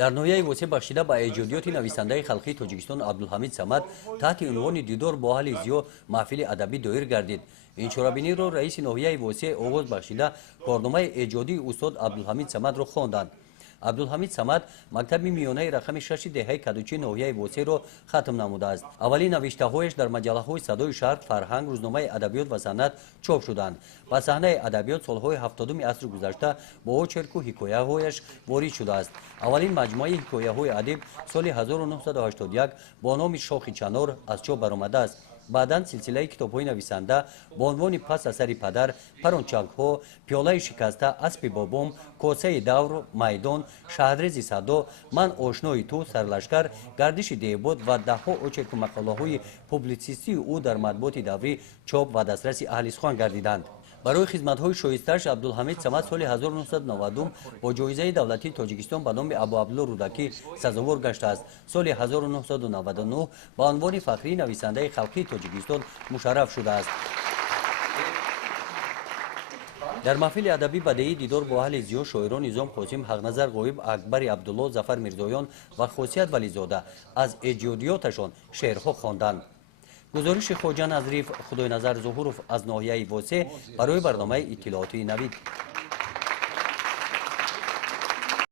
дар ноҳияи восеъ бахшида ба эҷодиёти нависандаи халқии тоҷикистон абдулҳамид самад таҳти унвони дидор бо аҳли зиё маҳфили адабӣ доир гардид. ин чорабиниро раиси ноҳияи восеъ оғоз бахшида корномаи эҷодии устод абдулҳамид самадро хонданд. абдулҳамид самад мактаби миёнаи рақами 6 деҳаи кадучи ноҳияи восеъро хатм намудааст. аввалин навиштаҳояш дар маҷаллаҳои Садои Шарқ, Фарҳанг, Рӯзномаи адабиёт ва санъат чоп шуданд. ба саҳнаи адабиёт солҳои 70-уми асри гузашта бо очерку ҳикояҳояш ворид шудааст. аввалин маҷмӯаи ҳикояҳои адиб соли 1981 бо номи Шохи Чанор аз чоп баромадааст. баъдан силсилаи китобҳои нависанда бо унвони Пас асари падар, Парончангҳо, Пиёлаи шикаста, Аспи бобом, Косаи давр, Майдон, Шаҳррези садо, Ман ошнои ту, Сарлашкар, Гардиши деҳбод ва даҳҳо очерку мақолаҳои публitsистии ӯ дар матбуоти даврӣ чоп ва дастраси аҳли сухан гардиданд. барои хизматҳои шоистааш абдулҳамид самад соли 1990 бо ҷоизаи давлатии тоҷикистон ба номи Абу Абдулло Рӯдакӣ сазовор гаштааст. соли 1999 ба унвони фахрии нависандаи халқии тоҷикистон мушарраф шудааст. дар маҳфили адабӣ бадеӣ дидор бо аҳли зиё шоирон Низом Қосим, Ҳақназар Ғоиб, Акбари Абдулло, Зафар Мирзоён ва Хосият Вализода аз эҷодиёташон шеърҳо хонданд. гузориши Хоҷа Назриф, Худойназар Зуҳуров аз ноҳияи восеъ барои барномаи иттилоотии Навид.